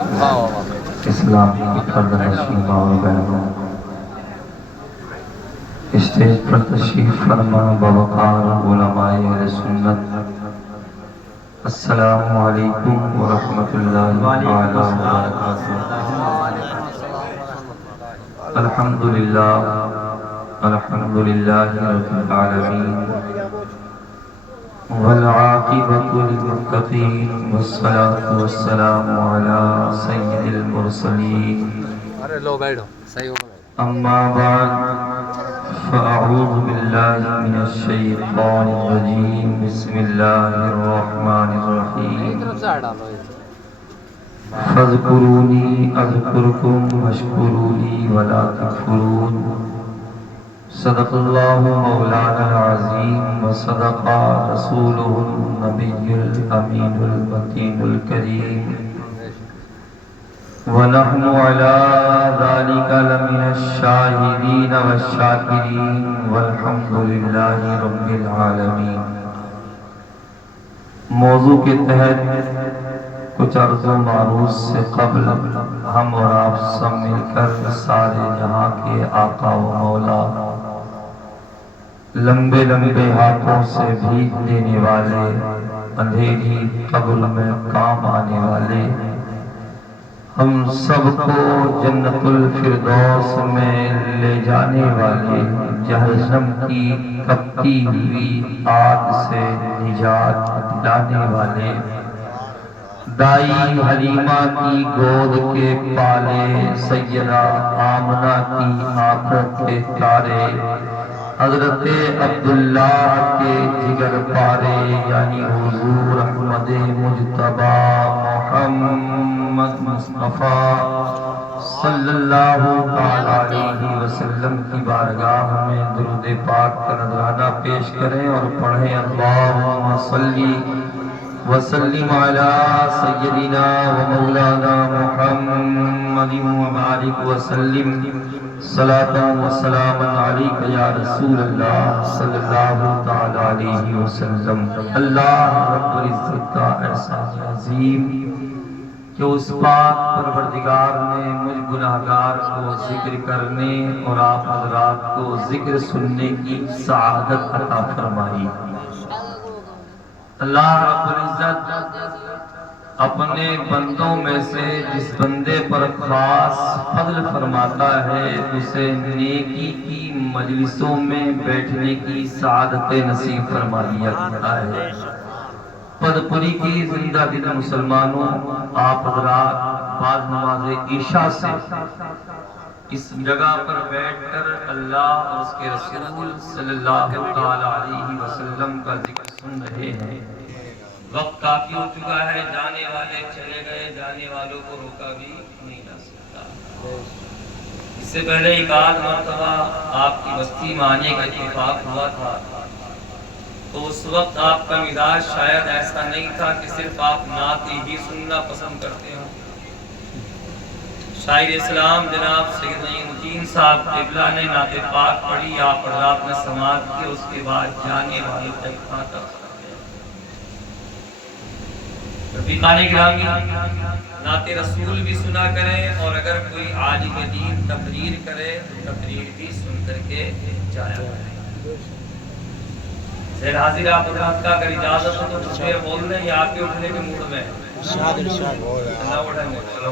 اسلام کی فرد نشیمہ و بہنوں، اسٹیج پر تشریف فرما بوقار علماء اہل سنت، السلام علیکم ورحمۃ اللہ تعالی وبرکاتہ۔ الحمدللہ الحمدللہ رب العالمین، والعاقبۃ للمتقین، والصلاة والسلام علی سید المرسلین، اما بعد فاعوذ باللہ من الشیطان الرجیم، بسم اللہ الرحمن الرحیم، فاذکرونی اذکرکم واشکروا ولا تکفرون۔ صدق اللہ مولانا العظیم وصدق رسولہ النبی الامین المتین الکریم، ونحن علی ذلک لمن الشاہدین والشاکرین، والحمد للہ رب العالمین۔ موضوع کے تحت کچھ عرض و معروض سے قبل ہم اور آپ سب مل کر سارے جہاں کے آقا و مولا، لمبے لمبے ہاتھوں سے بھیگ دینے والے، اندھیری قبر میں کام آنے والے، ہم سب کو جنت الفردوس میں لے جانے والے، جہنم کی کپتی ہوئی آگ سے نجات دلانے والے، دائی حلیمہ کی گود کے پالے، سیدہ آمنہ کی آنکھوں کے تارے، حضرت عبداللہ کے جگر پارے، یعنی حضور احمد مجتبی محمد مصطفیٰ صلی اللہ علیہ وسلم کی بارگاہ میں درود پاک کا نذرانہ پیش کریں اور پڑھیں، اللہم صلی وسلم علی سیدنا و مولانا محمد وبارک وسلم، صلاۃ و سلام علیک یا رسول اللہ صلی اللہ تعالی علیہ وسلم۔ اللہ رب العزت کا احسان عظیم کہ اس پاک پروردگار نے مجھ گناہگار کو ذکر کرنے اور آپ حضرات کو ذکر سننے کی سعادت عطا فرمائی۔ اللہ رب العزت اپنے بندوں میں سے جس بندے پر خاص فضل فرماتا ہے، اسے نیکی کی مجلسوں میں بیٹھنے کی سعادت نصیب فرما دیا کرتا ہے۔ پدپوری کی زندہ دل مسلمانوں، آپ حضرات بعد نماز عشاء سے اس جگہ پر بیٹھ کر اللہ اور اس کے رسول صلی اللہ علیہ وسلم کا ذکر سن رہے ہیں۔ وقت کافی ہو چکا ہے، جانے والے چلے گئے، جانے والوں کو روکا بھی نہیں جا سکتا۔ اس سے پہلے ایک آدھ مرتبہ آپ کی بستی میں آنے کا اتفاق ہوا تھا، تو اس وقت آپ کا مزاج شاید ایسا نہیں تھا کہ صرف آپ نعت ہی سننا پسند کرتے ہوں۔ شاعر اسلام جناب سید نعیم الدین صاحب قبلہ نے نعت پاک پڑھی، آپ حضرات نے سماعت کی، اس کے بعد جانے والے تک خاطر رفیقان گرامی نعت رسول بھی سنا کریں، اور اگر کوئی عالم دین تقریر کرے تو تقریر بھی سن کر کے جایا کریں۔ زیر حاضر آپ حضرات کا اگر اجازت ہو تو مجھے بول دیں یا آپ کے اٹھنے کے موڈ میں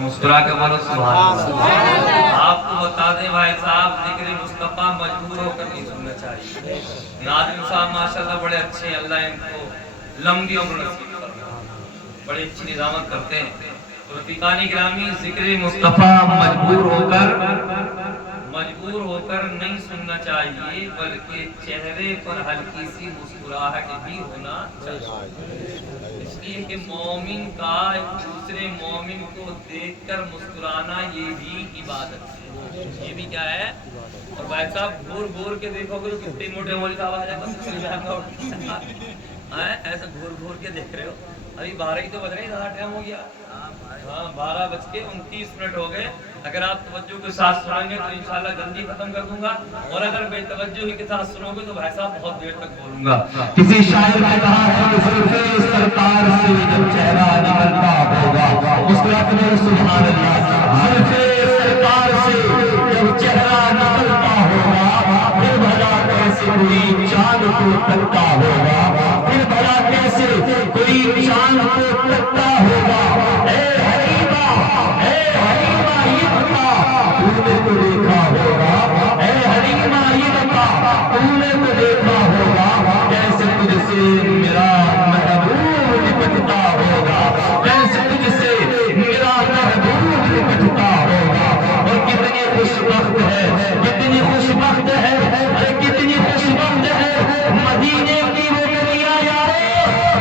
مسکرا کے بولو سبحان اللہ۔ آپ کو بتا دیں بھائی صاحب، ذکر مصطفیٰ مجبور ہو کر نہیں سننا چاہیے۔ ناظم صاحب ماشاءاللہ بڑے اچھے ہیں، اللہ ان کو لمبی عمر نصیب فرمائے، بڑی اچھی نظامت کرتے ہیں۔ تو رفیقان گرامی، ذکر مصطفیٰ مجبور ہو کر نہیں سننا چاہیے، بلکہ چہرے پر ہلکی سی مسکراہٹ بھی ہونا چاہیے، اس لیے کہ مومن کا ایک دوسرے مومن کو دیکھ کر مسکرانا یہ بھی عبادت ہے، یہ بھی کیا ہے۔ اور بھائی صاحب گھور گھور کے دیکھو گے کتنے موٹے موٹے صاحب آ جائے ایسا گھور گھور کے دیکھ رہے ہو، ابھی 12 ہی تو بج رہے ہیں، زیادہ ٹائم ہو گیا۔ ہاں 12:29 ہو گئے. اگر آپ توجہ کے ساتھ سنیں گے تو انشاءاللہ جلدی ختم کر دوں گا, اور اگر بے توجہی کے ساتھ سنو گے تو بھائی صاحب بہت دیر تک بولوں گا. کسی شاعر نے کہا ہے کہ زلفے سرکار سے جب چہرہ نکلتا ہوگا, مسکراتے ہیں سبحان اللہ. زلفے سرکار سے جب چہرہ نکلتا ہوگا, پھر بھلا کیسے کوئی چاند کو تکتا ہوگا, پھر بھلا کیسے کوئی چاند کو تکتا ہوگا. اے حلیمہ, اے حلیمہ یہ بتا تو نے تو دیکھا ہوگا, اے حلیمہ یہ بتا تو نے تو دیکھا ہوگا, کیسے تجھ سے میرا محبوب نکلتا ہوگا, کیسے تجھ سے میرا محبوب نکلتا ہوگا. اور کتنی خوش بخت ہے, کتنی خوش بخت ہے, ارے کتنی خوش بخت ہے مدینے کی وہ گلیاں یارو,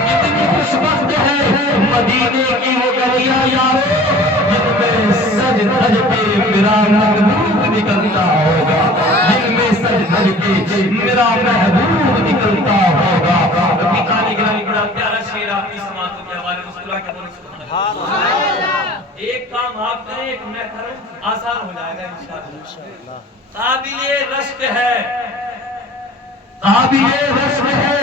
کتنی خوش بخت ہے مدینے کی وہ گلیاں یارو, جن میں سج دھج کے میرا محبوب نکلتا ہوگا, جن میں سج دھج کے میرا محبوب نکلتا ہوگا. اپنی کہانی گرامی بڑا پیارا شعر آپ کی سماعتوں کے حوالے مسکرا کے بولیں سبحان اللہ. ایک کام آپ کریں, ایک میں کروں, آسان ہو جائے گا انشاءاللہ. قابل رشک ہے, قابل رشک ہے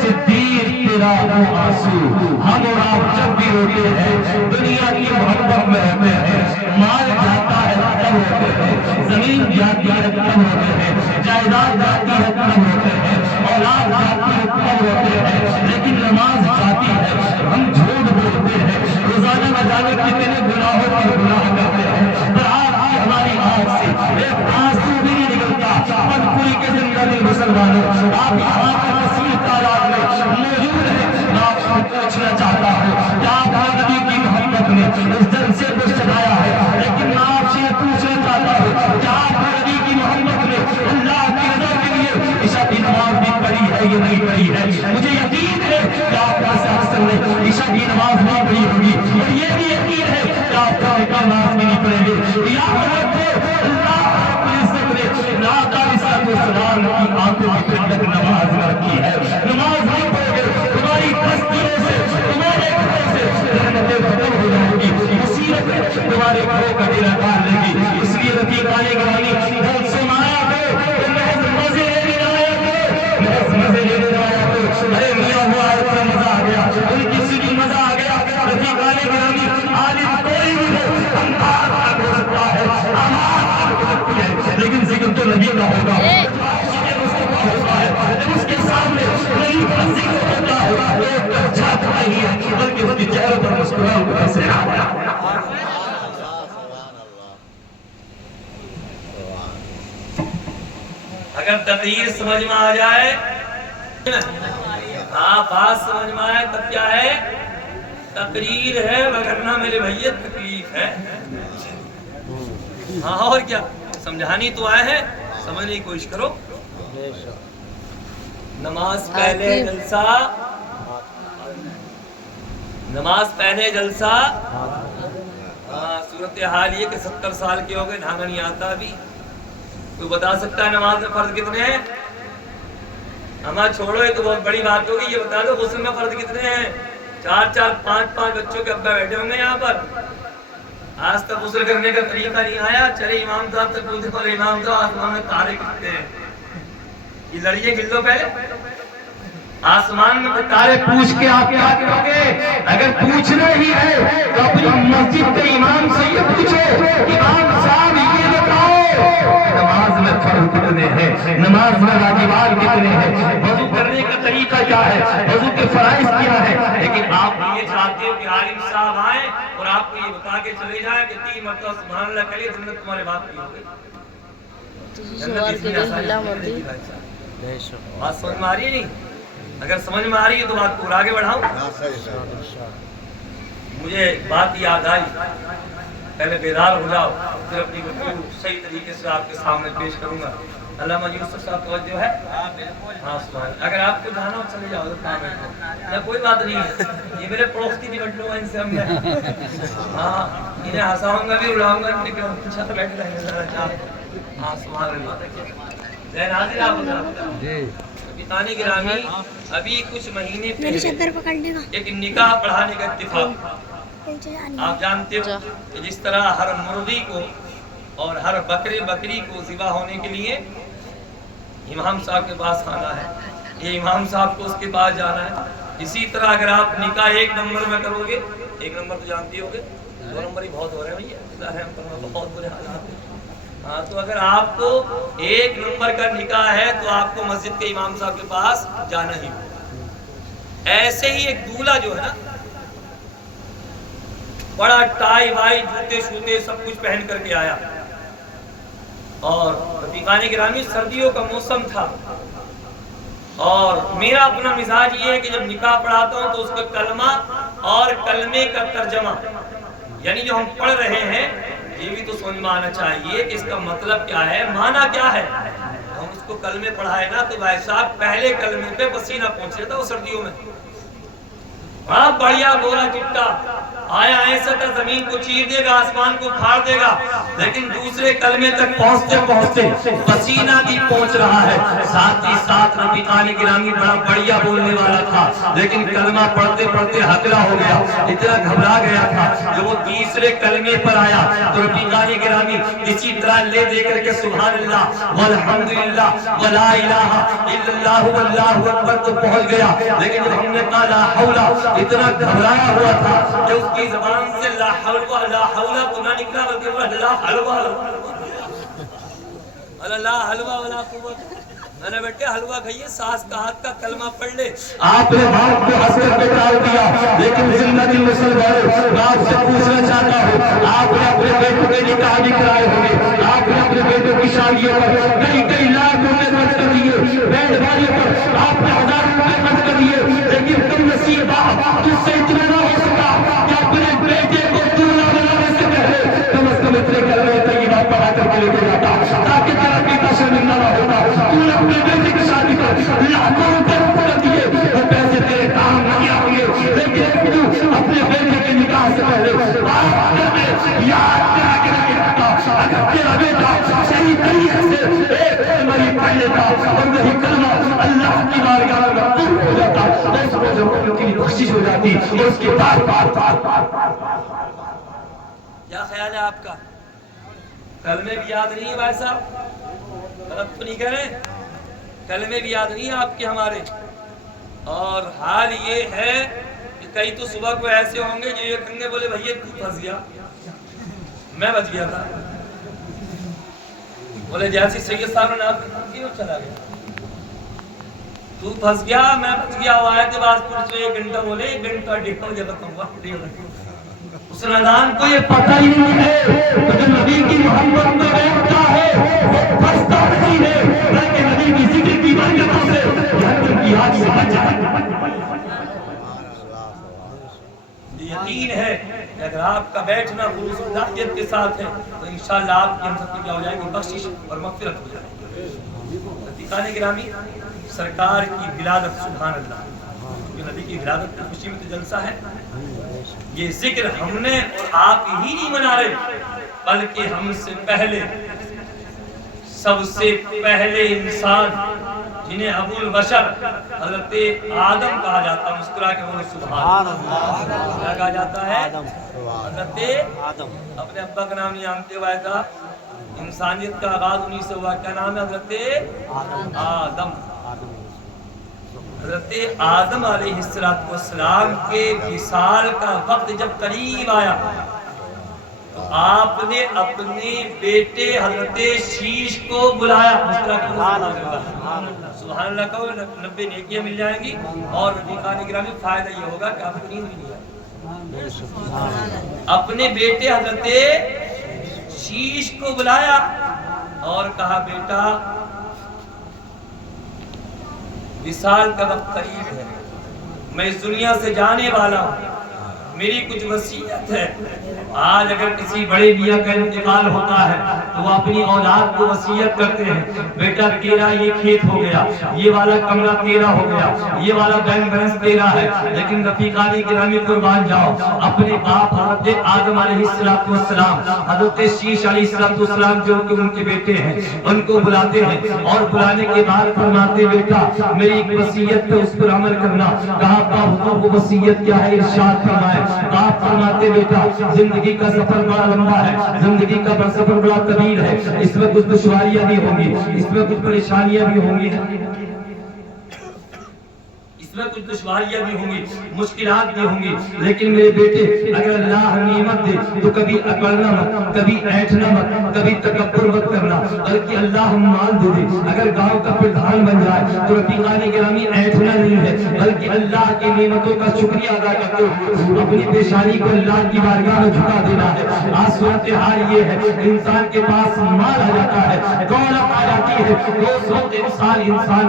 صدیق تیرا وہ آنسو, ہم اور آپ جب بھی روتے ہیں دنیا کی محبت میں رہتے ہیں, مال جاتا ہے تب روتے ہیں, زمین جاتی ہے تب روتے ہیں, جائیداد جاتی ہے تب روتے ہیں, اولاد جاتی ہے تب روتے ہیں, لیکن نماز جاتی ہے ہم جھوٹ بولتے ہیں. روزانہ نہ جانے کتنے گناہوں پر گناہ کرتے ہیں, پر آج کی ہماری آنکھ سے ایک آنسو بھی نہیں نکلتا. پن پوری کے زندہ دل مسلمانوں, آپ یہاں پر کثیر تعداد میں موجود ہیں, میں آپ سے پوچھنا چاہتا ہوں کہ آپ نبی کی محبت میں اس جلسے کو سجایا ہے, لیکن میں آپ سے یہ پوچھنا چاہتا ہوں کہ آپ نبی کی محبت میں اللہ کی رضا کے لیے عشاء کی نماز بھی پڑھی ہے یا نہیں پڑھی ہے. مجھے یقین ہے کہ آپ میں سے اکثر نے عشاء کی نماز نہیں پڑھی ہوگی, اور یہ بھی یقین ہے کہ آپ کا نماز بھی نہیں پڑھیں گے. یاد رکھو اللہ رب العزت نے آقا علیہ السلام کی آنکھوں کی ٹھنڈک نماز میں رکھی ہے. نماز نہیں پڑھو گے تمہاری بستیوں سے, تمہارے گھروں سے رحمتیں ختم ہو جائیں گی, مصیبت تمہارے گھروں کا ڈیرا ڈال لے گی. اس لیے رفیقان گرامی گھر سے آیا ہو تو محض مزے لینے آیا ہو, محض مزے لینے آیا ہو. ارے میاں ہوا ہے تو مزہ آ گیا, ان کی سنی مزہ آ گیا. رفیقان گرامی عالم کوئی بھی ہو, انبار تک ہو سکتا ہے, آمار تک ہو سکتی ہے, لیکن ذکر تو نبی کا ہوگا. اس کے سامنے نہیں کا ذکر ہوتا ہے, ایک جاتا نہیں ہے بلکہ اس کی چہرے پر مسکراہٹ کا سے آتا ہے. اگر تقریر سمجھ میں آ جائے, ہاں بات سمجھ میں آئے تب کیا ہے, تقریر ہے, وگرنہ میرے بھائی تکلیف ہے. ہاں اور کیا, سمجھانی تو آئے ہیں, سمجھنے کی کوشش کرو. نماز پہلے جلسہ, نماز پہلے جلسہ. صورتحال یہ کہ 70 سال کے ہو گئے, ڈھانگا نہیں آتا ابھی. کوئی بتا سکتا ہے نماز میں فرض کتنے ہیں؟ ہمارا چھوڑو, یہ تو بہت بڑی بات ہوگی. یہ بتا دو غسل میں فرض کتنے ہیں؟ 4 5 بچوں کے ابا بیٹھے ہوں گے یہاں پر. آج تک غسل کرنے کا طریقہ نہیں آیا. چلے امام صاحب تک پوچھے, پر امام صاحب آسمان میں تارے کتنے ہیں؟ یہ لڑیے گن لو پہلے. آسمان میں تارے پوچھ کے آپ کیا کرو گے؟ اگر پوچھنا ہی ہے تو اپنی مسجد کے امام سے یہ پوچھو, امام صاحب یہ بتاؤ نماز میں فرض کتنے ہیں, نماز میں واجبات کتنے ہیں, وضو کرنے کا طریقہ کیا ہے, وضو کے فرائض کیا ہے. لیکن آپ یہ چاہتے ہو کہ عالم صاحب آئیں اور آپ کو یہ بتا کے چلے جائیں کہ 3 مرتبہ سبحان اللہ کہیے, جنت تمہارے باپ کی ہو گئی. بات سمجھ میں آ رہی ہے نہیں؟ اگر سمجھ میں آ رہی ہے تو بات کو آگے بڑھاؤں. مجھے بات یاد آئی, پہلے بیدار ہو جاؤ, پھر اپنی گفتگو صحیح طریقے سے آپ کے سامنے پیش کروں گا. علامہ یوسف صاحب توجہ ہے؟ ہاں سبحان. اگر آپ کو جانا ہو چلے جاؤ, نہ کوئی بات نہیں ہے, یہ میرے پڑوس کی نکٹ لوں گا ان سے ہم نے. ہاں انہیں ہنساؤں گا بھی, اڑاؤں گا بھی, پیچھے تو بیٹھ رہیں گے. ہاں سبحان اللہ. ذہن حاضر آپ پتانی گرامی, ابھی کچھ مہینے پہلے ایک نکاح پڑھانے کا اتفاق. آپ جانتے ہو کہ جس طرح ہر مرغی کو اور ہر بکری کو ذبح ہونے کے لیے امام صاحب کے پاس آنا ہے، یہ امام صاحب کو اس کے پاس جانا ہے، اسی طرح اگر آپ نکاح 1 نمبر میں کرو گے، 1 نمبر تو جانتی ہوگے، 2 نمبر ہی بہت ہو رہے ہیں بھیا، بہت برے حالات ہیں۔ ہاں تو اگر آپ کو 1 نمبر کا نکاح ہے تو آپ کو مسجد کے امام صاحب کے پاس جانا ہی ہوگا۔ ایسے ہی ایک دولہا جو ہے نا، بڑا ٹائی وائی جوتے شوتے سب کچھ پہن کر کے آیا، اور رفیقان گرامی سردیوں کا موسم تھا، اور میرا اپنا مزاج یہ ہے کہ جب نکاح پڑھاتا ہوں تو اس کا کلمہ اور کلمے کا ترجمہ، یعنی جو ہم پڑھ رہے ہیں یہ بھی تو سمجھ میں آنا چاہیے کہ اس کا مطلب کیا ہے، معنی کیا ہے۔ ہم اس کو کلمے پڑھائے نا تو بھائی صاحب پہلے کلمے پہ پسینہ پہنچ رہا تھا وہ سردیوں میں، بڑا بڑھیا گورا چٹا آیا، ایسا تھا زمین کو چیر دے گا، آسمان کو پھاڑ دے گا، لیکن دوسرے کلمے تک پہنچتے پہنچتے پسینہ بھی پہنچ رہا ہے۔ ساتھ ہی ساتھ رفیقان گرامی بڑا بڑھیا بولنے والا تھا، لیکن کلمہ پڑھتے پڑھتے ہکلا ہو گیا، اتنا گھبرا گیا تھا۔ جب وہ تیسرے کلمے پر آیا تو رفیقان گرامی اسی طرح لے دے کر کے سبحان اللہ والحمدللہ ولا الہ الا اللہ واللہ اکبر تو پہنچ گیا، لیکن جب ہم نے کہا لا حول، اتنا گھبرایا ہوا تھا کہ اس کی زبان سے لا حول کو نہ نکلا بلکہ لا حلوہ ولا قوت۔ میں نے بیٹے حلوہ کھائیے، ساس کا ہاتھ کا کلمہ پڑھ لے۔ آپ نے بات کو حسرت پہ ڈال دیا، لیکن زندگی مسلمان میں آپ سے پوچھنا چاہتا ہوں، آپ نے اپنے بیٹوں کے نکاح بھی کرائے ہوں گے، آپ نے اپنے بیٹوں کی شادیوں پر کئی لاکھ روپے خرچ کر دیے، بیٹھ والے پر آپ نے 1000 روپے خرچ کر دیے، لیکن تم نصیب باپ جس سے اتنا نہ ہو سکا کہ اپنے بیٹے کو دولہا بنانے سے پہلے کم از کم اتنے کلمہ طیبہ پڑھا کر کے لے کے جاتا، تاکہ ترقی کا شرمندہ نہ ہوتا۔ تو نے اپنے بیٹے کی شادی پر لاکھوں روپے کر دیے، وہ پیسے تیرے کام نہیں آئیں گے، لیکن تو اپنے بیٹے کے نکاح سے پہلے بات کر دے، یاد کرا کے رکھے رکھتا، اگر تیرا بیٹا صحیح طریقے سے ایک کلمہ ہی پڑھ لیتا اور وہی کلمہ اللہ کی بارگاہ میں مقبول ہو جاتا، تو سمجھو ان کی بخشش ہو جاتی، اور اس کے بعد کیا خیال ہے آپ کا؟ کلمے بھی یاد نہیں ہے بھائی صاحب، غلط تو نہیں کہہ رہے، کلمے بھی یاد نہیں ہیں آپ کے ہمارے، اور حال یہ ہے کہ کئی تو صبح کو ایسے ہوں گے جو یہ کہیں گے بولے بھئیے تو پھنس گیا، میں بچ گیا تھا، بولے جیسی سید صاحب نے آپ کی اور چلا گیا، تو پھنس گیا میں بچ گیا، وہ آئے تھے بعض پوچھ رہے 1 گھنٹہ بولے 1 گھنٹہ 1.5 بجے ختم ہوا، اس نادان کو یہ پتہ ہی نہیں ہے کہ جو نبی کی محبت میں بیٹھتا ہے وہ پھنستا نہیں ہے، بلکہ نبی کی ذکر کی برکتوں سے جہنم کی آگ سے بچ جائے۔ یقین ہے کہ اگر آپ کا بیٹھنا خلوص الہیت کے ساتھ ہے تو انشاءاللہ آپ کی ہم سب کی کیا ہو جائے گی، بخشش اور مغفرت ہو جائے گی۔ رفیقان گرامی سرکار کی ولادت، سبحان اللہ، کہ نبی کی ولادت کی خوشی میں تو جلسہ ہے، یہ ذکر ہم نے اور آپ ہی نہیں منا رہے بلکہ ہم سے پہلے سب سے پہلے انسان جنہیں ابو البشر حضرت آدم کہا جاتا ہے، مسکرا کے بولے سبحان اللہ، کیا کہا جاتا ہے؟ حضرت آدم۔ اپنے ابا کا نام نہیں جانتے ہو ایسا، انسانیت کا آغاز انہی سے ہوا، کیا نام ہے؟ حضرت آدم۔ حضرت آدم علیہ السلام کے وصال کا وقت جب قریب آیا تو آپ نے اپنے بیٹے حضرت شیش کو بلایا، سبحان اللہ کہو، 90 نیکیاں مل جائیں گی، اور رفیقان گرامی فائدہ یہ ہوگا کہ آپ کو نیند بھی نہیں آئے۔ اپنے بیٹے حضرت شیش کو بلایا اور کہا بیٹا وصال کا وقت قریب ہے، میں اس دنیا سے جانے والا ہوں، میری کچھ وصیت ہے، آج اگر کسی بڑے میاں کا انتقال ہوتا ہے تو وہ اپنی اولاد کو وصیت کرتے ہیں بیٹا تیرا یہ کھیت ہو گیا, یہ والا کمرہ تیرا ہو گیا, یہ والا بینک بیلنس تیرا ہے, لیکن رفیقان گرامی قربان جاؤ اپنے باپ حضرت آدم علیہ السلام, حضرت شیش علیہ السلام جو کہ ان کے بیٹے ہیں, ان کو بلاتے ہیں اور بلانے کے بعد فرماتے بیٹا میری ایک وصیت پہ اس پر عمل کرنا. کہا باپ وہ وصیت کیا ہے, ارشاد فرمائے. باپ فرماتے بیٹا زندگی کا سفر بڑا لمبا ہے, زندگی کا سفر بڑا طویل ہے, اس میں کچھ دشواریاں بھی ہوں گی, اس میں کچھ پریشانیاں بھی ہوں گی, اس میں کچھ دشواریاں بھی ہوں گی, مشکلات بھی ہوں گی, لیکن میرے بیٹے اگر اللہ نعمت دے تو کبھی اکڑنا مت, کبھی ایٹھنا مت, کبھی تکبر مت کرنا, بلکہ اللہ مال دے دے. اگر گاؤں کا پردھان بن جائے تو رفیقان گرامی ایٹھنا نہیں ہے, بلکہ اللہ کی نعمتوں کا شکریہ ادا کرتے ہوئے اپنی پیشانی کو اللہ کی بارگاہ میں جھکا دینا ہے. آج صورتحال یہ ہے انسان کے پاس مال آ جاتا ہے, دولت آ جاتی ہے, اس وقت انسان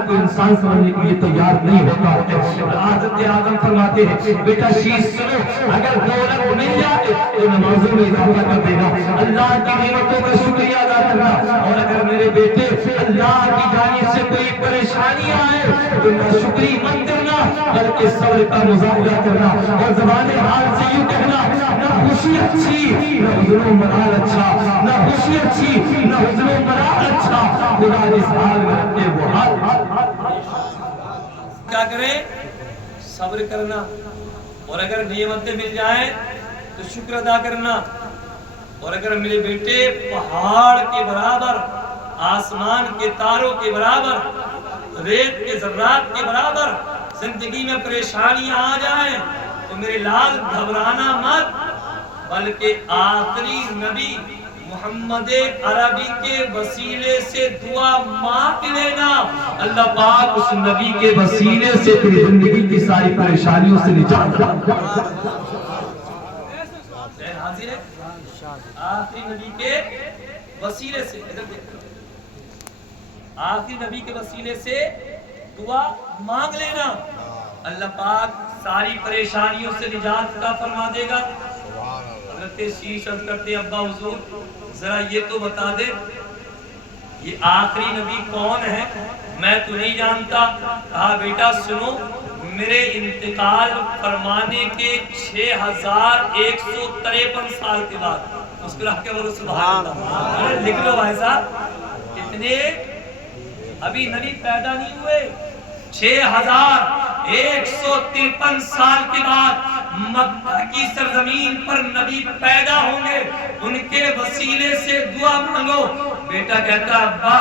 کو انسان سمجھنے کے لیے تیار نہیں ہوتا. حضرت آدم فرماتے ہیں بیٹا شیش سنو, اگر دولت مل جائے تو نمازوں میں اضافہ کر دینا, اللہ کی نعمتوں کا شکریہ ادا کرنا, اور اگر میرے بیٹے اللہ کی جانب سے کوئی پریشانی آئے تو نہ شکری مت کرنا بلکہ صبر کا مظاہرہ کرنا, اور زبان حال سے یوں کہنا نہ خوشی اچھی نہ حزن و ملال اچھا, نہ خوشی اچھی نہ حزن و ملال اچھا, خدا جس حال میں رکھے وہ حال. کیا کریں, صبر کرنا, اور اگر نعمتیں مل جائیں تو شکر ادا کرنا, اور اگر میرے بیٹے پہاڑ کے برابر, آسمان کے تاروں کے برابر, ریت کے ذرات کے برابر زندگی میں پریشانیاں آ جائیں تو میرے لال گھبرانا مت, بلکہ آخری نبی محمد عربی کے وسیلے سے دعا مانگ لینا, اللہ پاک اس نبی کے وسیلے سے تیری زندگی کی ساری پریشانیوں سے نجات دے. حاضر ہے آخری نبی کے وسیلے سے, ادھر دیکھو, آخری نبی کے وسیلے سے دعا مانگ لینا, اللہ پاک ساری پریشانیوں سے نجات عطا فرما دے گا. حضرت شیش عرض کرتے ابا حضور ذرا یہ تو بتا دے یہ آخری نبی کون ہے, میں تو نہیں جانتا. کہا بیٹا سنو, میرے انتقال فرمانے کے 6153 سال کے بعد, مسکرا کے بولو سبحان اللہ, لکھ لو بھائی صاحب, اتنے ابھی نبی پیدا نہیں ہوئے, 6153 سال کے بعد مکہ کی سرزمین پر نبی پیدا ہوں گے, ان کے وسیلے سے دعا مانگو. بیٹا کہتا ابا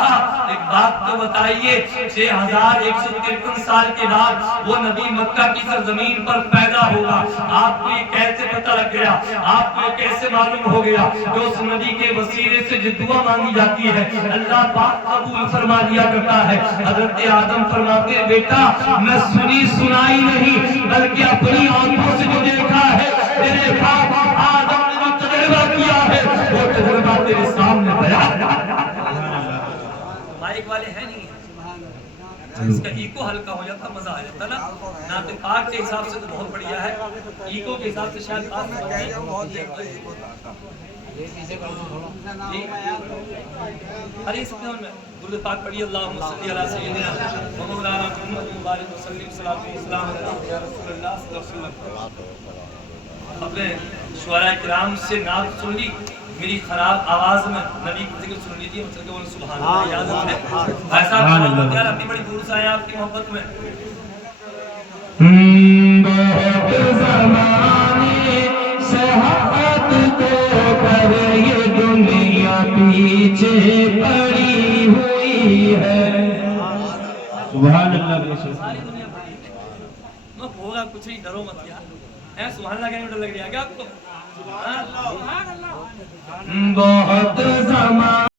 ایک بات تو بتائیے, 6153 سال کے بعد وہ نبی مکہ کی سرزمین پر پیدا ہوگا, آپ کو یہ کیسے پتہ لگ گیا, آپ کو یہ کیسے معلوم ہو گیا کہ اس نبی کے وسیلے سے جو دعا مانگی جاتی ہے اللہ پاک قبول فرما دیا کرتا ہے. حضرت آدم فرماتے ہیں بیٹا میں سنی سنائی نہیں بلکہ اپنی آنکھوں سے جو دیکھا ہے, میرے باپ آدم نے جو تجربہ کیا ہے وہ تجربہ تیرے سامنے بیان. مائک والے ہیں نہیں, اس کا ایکو ہلکا ہو جاتا مزہ آ جاتا نا. نعت پاک کے حساب سے تو بہت بڑھیا ہے, ایکو کے حساب سے شاید بات نہیں ہے. ہری سکون میں درود پاک پڑھیے, اللہم صلی علی سیدنا مولانا محمد مبارک وسلم صلاۃ و سلام علی یا رسول اللہ صلی اللہ علیہ وسلم. اپنے شعراء کرام سے نعت سن لی, میری خراب آواز میں نبی کی ذکر سن لیجیے, مطلب کہ وہ سبحان اللہ یاد ہے. بھائی صاحب یار اپنی بڑی دور سے آئے آپ کی محبت میں. بہت زمانے سے حق کو پر یہ دنیا پیچھے پڑی ہوئی ہے. سبحان اللہ. ساری دنیا پڑی ہوگا, کچھ نہیں, ڈرو مت یار. سبحان اللہ کہنے میں ڈر لگ رہا ہے کیا آپ کو؟ بہت زمانے